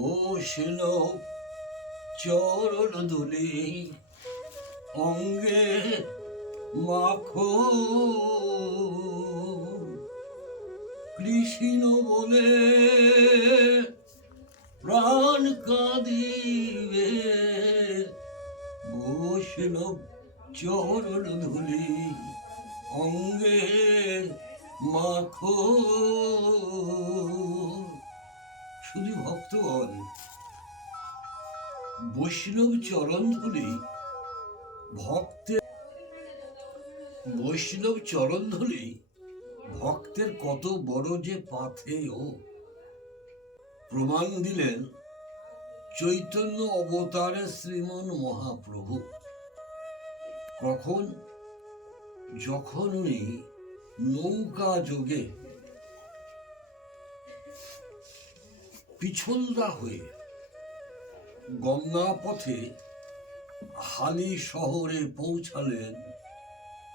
বসল চরণ ধুলি অঙ্গে মাখো। কৃষ্ণ বলে প্রাণ কাঁদিবে বৈষ্ণব চরণ ধুলি অঙ্গে মাখো। শুধু ভক্তগণ। বৈষ্ণব চরণ ধুলি ভক্তের বৈষ্ণব চরণ ধুলি ভক্তের কত বড় যে পাথেয় প্রমাণ দিলেন চৈতন্য অবতারে শ্রীমন মহাপ্রভু। কখন? যখন উনি নৌকা যোগে পিছলদা হয়ে গঙ্গা পথে হালি শহরে পৌঁছালেন।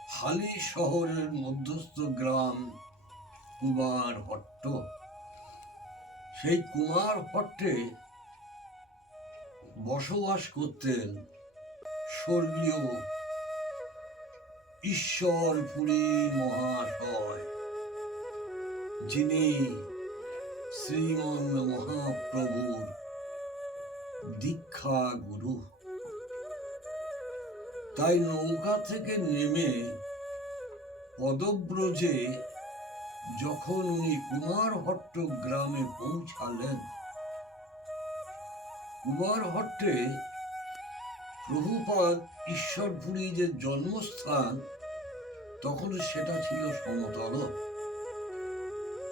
হালি শহরের মধ্যস্থ গ্রাম কুমার হট্ট সেই কুমার হট্টে বসবাস করতেন স্বর্গীয় ঈশ্বরপুরী মহাশয়, যিনি শ্রীমন মহাপ্রভুর দীক্ষা গুরু। তাই নৌকা থেকে নেমে পদব্রজে যখন উনি কুমারহট্ট গ্রামে পৌঁছালেন কুমারহট্টে প্রভুপাদ ঈশ্বরপুরী যে জন্মস্থান, তখন সেটা ছিল সমতল।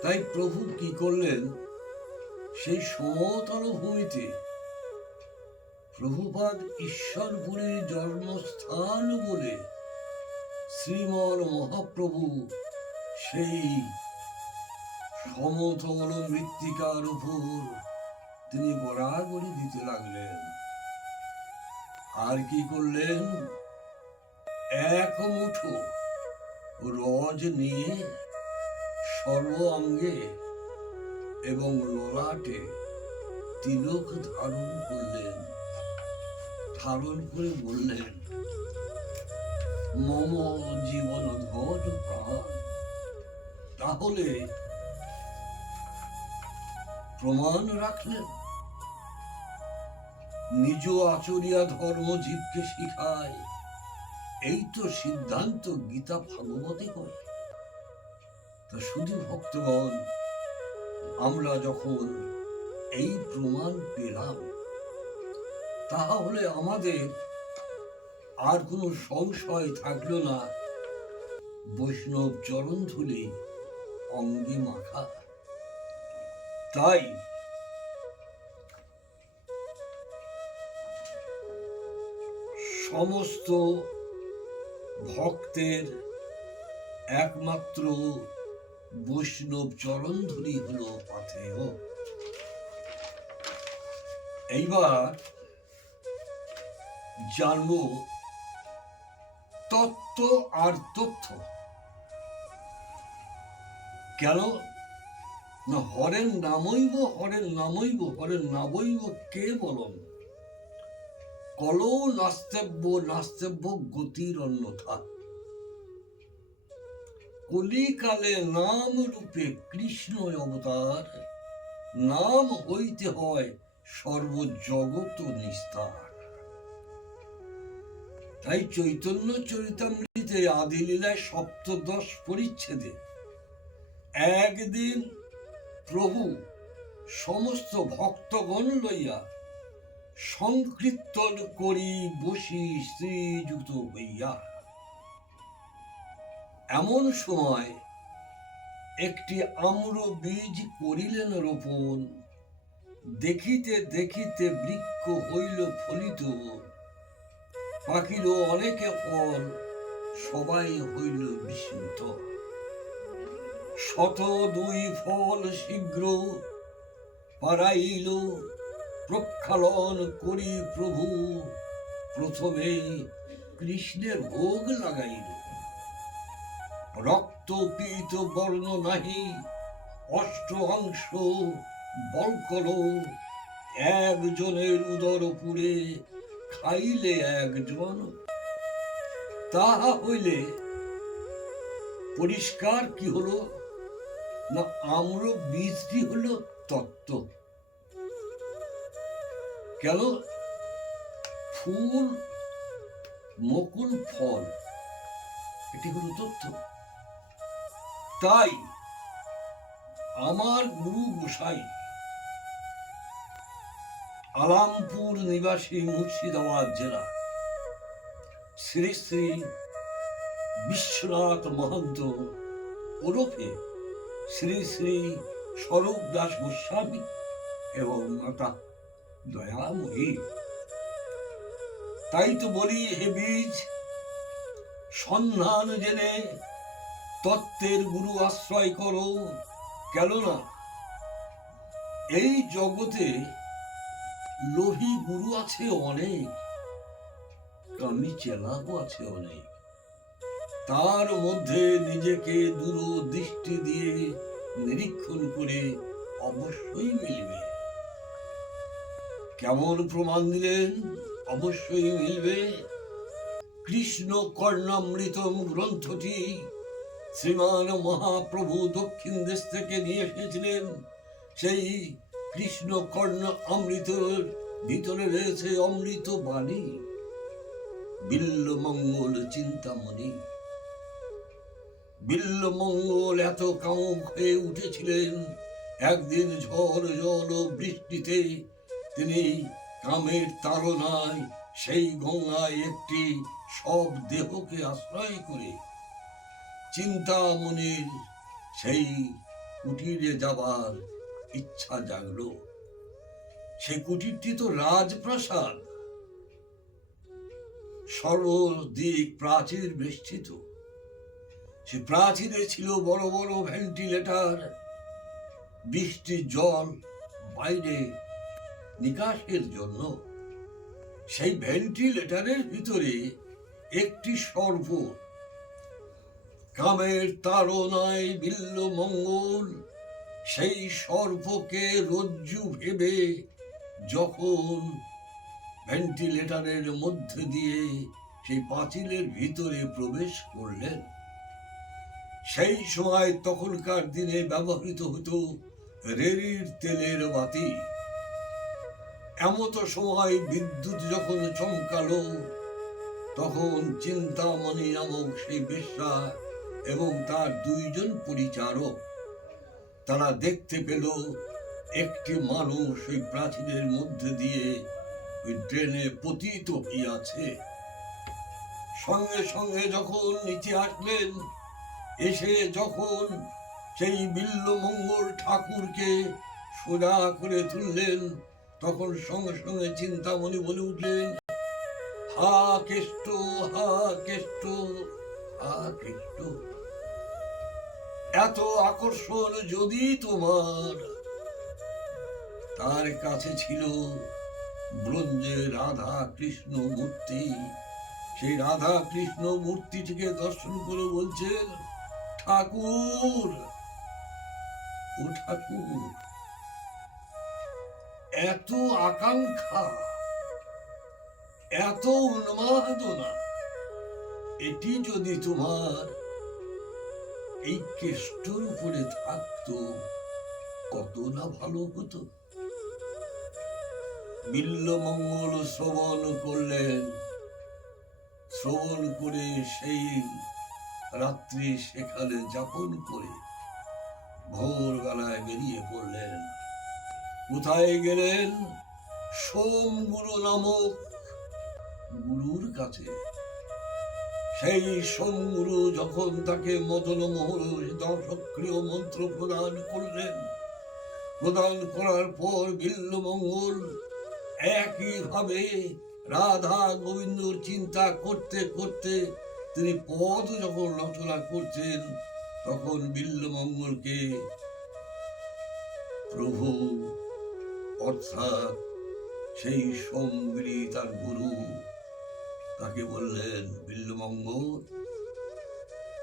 তাই প্রভু কি করলেন? সেই সমতল ভূমিতে প্রভুপাদ ঈশ্বরপুরীর জন্মস্থান বলে শ্রীমন মহাপ্রভু সেই সমতল মৃত্তিকার উপর তিনি গড়াগড়ি দিতে লাগলেন। আর কি করলেন? এক মুঠো রজ নিয়ে সর্ব অঙ্গে এবং ললাটে তিলক ধারণ করলেন। ধারণ করে বললেন, মম জীবন ধর প্রাণ। তাহলে প্রমাণ রাখলেন। নিজ আচরিয়া ধর্ম জীবকে শিখায়। এই তো সিদ্ধান্ত গীতা ভাগবতী করে। তা শুধু ভক্তগণ আমরা যখন এই প্রমাণ পেলাম, তাহলে আমাদের আর কোনো সংশয় থাকল না। বৈষ্ণব চরণ ধুলে অঙ্গে মাখা। তাই সমস্ত ভক্তের একমাত্র বৈষ্ণব চরণ ধুলি হলো পাথেয় এইবার জানব তত্ত্ব আর তথ্য। কেন? না হরেন নামইব হরেন নামইব হরেন নামইব কে বলন? কলৌ নাস্তেব্য নাস্তেব্য গতির অন্যথা কলিকালে নাম রূপে কৃষ্ণ অবতার। নাম হইতে হয় সর্বজগত নিস্তার। তাই চৈতন্য চরিতামৃতে আদিলীলায় সপ্তদশ পরিচ্ছেদে একদিন প্রভু সমস্ত ভক্তগণ লইয়া সংকীর্তন করি বসি শ্রীযুক্ত হইয়া। এমন সময় একটি আম্র বীজ করিলেন রোপণ, দেখিতে দেখিতে বৃক্ষ হইল ফলিত। পাখিল অনেকে ফল, সবাই হইল বিস্মিত শত দুই ফল শীঘ্র পারাইল প্রক্ষালন করি প্রভু, প্রথমে কৃষ্ণের ভোগ লাগাইল। রক্ত পীত বর্ণ নাহি, অষ্ট অংশ বলকল একজনের উদর পুরে খাইলে একজন, তাহা হইলে পরিষ্কার কি হলো? না আম্র বীজটি হলো তত্ত্ব। কেন? ফুল, মকুল, ফল, এটি হলো তথ্য তাই আমার গুরু গোসাই আলামপুর নিবাসী মুর্শিদাবাদ জেলা শ্রী শ্রী বিশ্বনাথ মহন্ত ওরফে শ্রী শ্রী স্বরূপ দাস গোস্বামী এবং মাতা দয়াময়ী। তাই তো বলি হে বীজ, সন্ধান জেনে তত্ত্বের গুরু আশ্রয় করো। কেননা এই জগতে লোভী গুরু আছে অনেক কামি আছে অনেক। তার মধ্যে নিজেকে দূরদৃষ্টি দিয়ে নিরীক্ষণ করে অবশ্যই মিলবে। কেমন প্রমাণ দিলেন? অবশ্যই মিলবে। কৃষ্ণ কর্ণামৃতম গ্রন্থটি শ্রীমান মহাপ্রভু দক্ষিণ দেশ থেকে নিয়ে এসেছিলেন। সেই কৃষ্ণ কর্ণ অমৃতর ভিতরে রয়েছে অমৃত বাণী। বিল্ল মঙ্গল চিন্তামণি। বিল্ল মঙ্গল এত কামক হয়ে উঠেছিলেন। একদিন ঝড়, জল ও বৃষ্টিতে তিনি কামের তাড়নায় সেই গঙ্গায় একটি সব দেহকে আশ্রয় করে চিন্তামণির সেই কুটিরে যাবার ইচ্ছা জাগলো। সেই কুটিরটি তো রাজপ্রাসাদ। সর্বদিক প্রাচীর বেষ্টিত। সে প্রাচীরে ছিল বড় বড় ভেন্টিলেটার বৃষ্টির জল বাইরে নিকাশের জন্য। সেই ভেন্টিলেটারের ভিতরে একটি সর্প কামের তাড়নায় বিল্ল মঙ্গল। সেই সর্পকে রজ্জু ভেবে যখন ভেন্টিলেটরের মধ্যে দিয়ে সেই পাঁচিলের ভিতরে প্রবেশ করলেন। সেই সময় তখনকার দিনে ব্যবহৃত হতো রেড়ির তেলের বাতি। এমতো সময় বিদ্যুৎ যখন চমকালো, তখন চিন্তামণি নামক সেই বেশ্যা এবং তার দুইজন পরিচারক। তারা দেখতে পেল একটি মানুষ ওই প্রাচীরের মধ্যে দিয়ে ওই ড্রেনে পতিত হইয়াছে। সঙ্গে সঙ্গে যখন নিচে আসলেন, এসে যখন সেই বিল্লমঙ্গল ঠাকুরকে সোজা করে তুললেন, তখন সঙ্গে সঙ্গে চিন্তামণি বলে উঠলেন, হা কেষ্ট হা কেষ্ট হা কেষ্ট এত আকর্ষণ যদি তোমার, তার কাছে ছিল ব্রোঞ্জের রাধা কৃষ্ণ মূর্তি। সেই রাধা কৃষ্ণ মূর্তিটিকে দর্শন করে বলছেন ঠাকুর, ও ঠাকুর, এত আকাঙ্ক্ষা, এত উন্মাদনা এটি যদি তোমার এই কেষ্টর উপরে থাকতো, কত না ভালো হতো? বিল্লমঙ্গল শ্রবণ করলেন। শ্রবণ করে সেই রাত্রি সেখানে যাপন করে ভোরবেলায় বেরিয়ে পড়লেন। কোথায় গেলেন? সোম গুরু নামক গুরুর কাছে। সেই সোমগুরু যখন তাকে মদন মোহর সক্রিয় মন্ত্র প্রদান করলেন, প্রদান করার পর বিল্লমঙ্গল একইভাবে রাধা গোবিন্দর চিন্তা করতে করতে তিনি পদ যখন রচনা করছেন, তখন বিল্লমঙ্গলকে প্রভু, অর্থাৎ সেই সঙ্গী তার গুরু। তাকে বললেন, বিল্লমঙ্গল,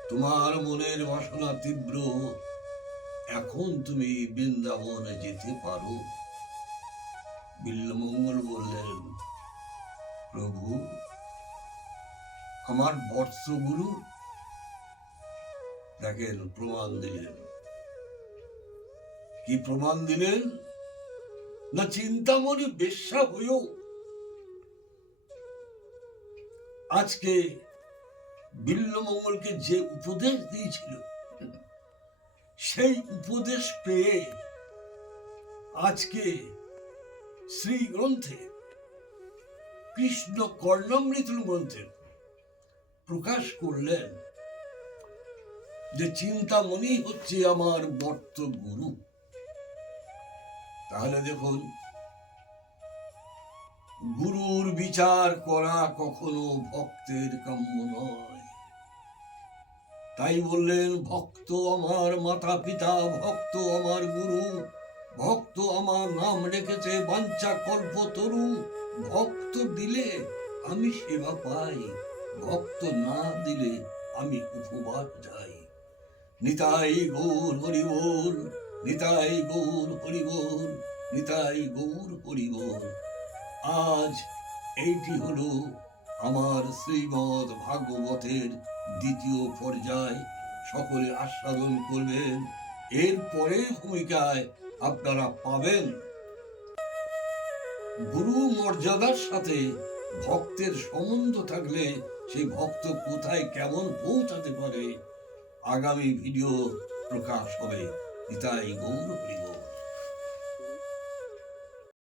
তোমার মনের বাসনা তীব্র। এখন তুমি বৃন্দাবনে যেতে পারো। বিল্লমঙ্গল বললেন, প্রভু, আমার বৎসগুরু দেখেন, প্রমাণ দিলেন। কি প্রমাণ দিলেন? না চিন্তামণি বেশ্যা হয়েও আজকে বিল্লমঙ্গলকে যে উপদেশ দিয়েছিল, সেই উপদেশ পেয়ে আজকে শ্রী গ্রন্থে কৃষ্ণ কর্ণামৃত গ্রন্থে প্রকাশ করলেন যে চিন্তামণি হচ্ছে আমার বর্ত গুরু। তাহলে দেখুন গুরুর বিচার করা কখনো ভক্তের কাম্য নয়। তাই বললেন, ভক্ত আমার মাতা পিতা, ভক্ত আমার গুরু, ভক্ত আমার নাম রেখেছে বাঞ্চা কল্প তরু, ভক্ত দিলে আমি সেবা পাই, ভক্ত না দিলে আমি উপবাস যাই। নিতাই গৌর হরিবোল, নিতাই গৌর হরিবোল, নিতাই গৌর হরিবোল। আজ এইটি হলো আমার শ্রীমদ ভাগবতের দ্বিতীয় পর্যায়। সকলে আস্বাদন করবেন। এর পরের ভূমিকায় আপনারা পাবেন গুরু মর্যাদার সাথে ভক্তের সম্বন্ধ থাকলে সেই ভক্ত কোথায় কেমন পৌঁছাতে পারে, আগামী ভিডিও প্রকাশ হবে। নিতাই গৌর হরিবল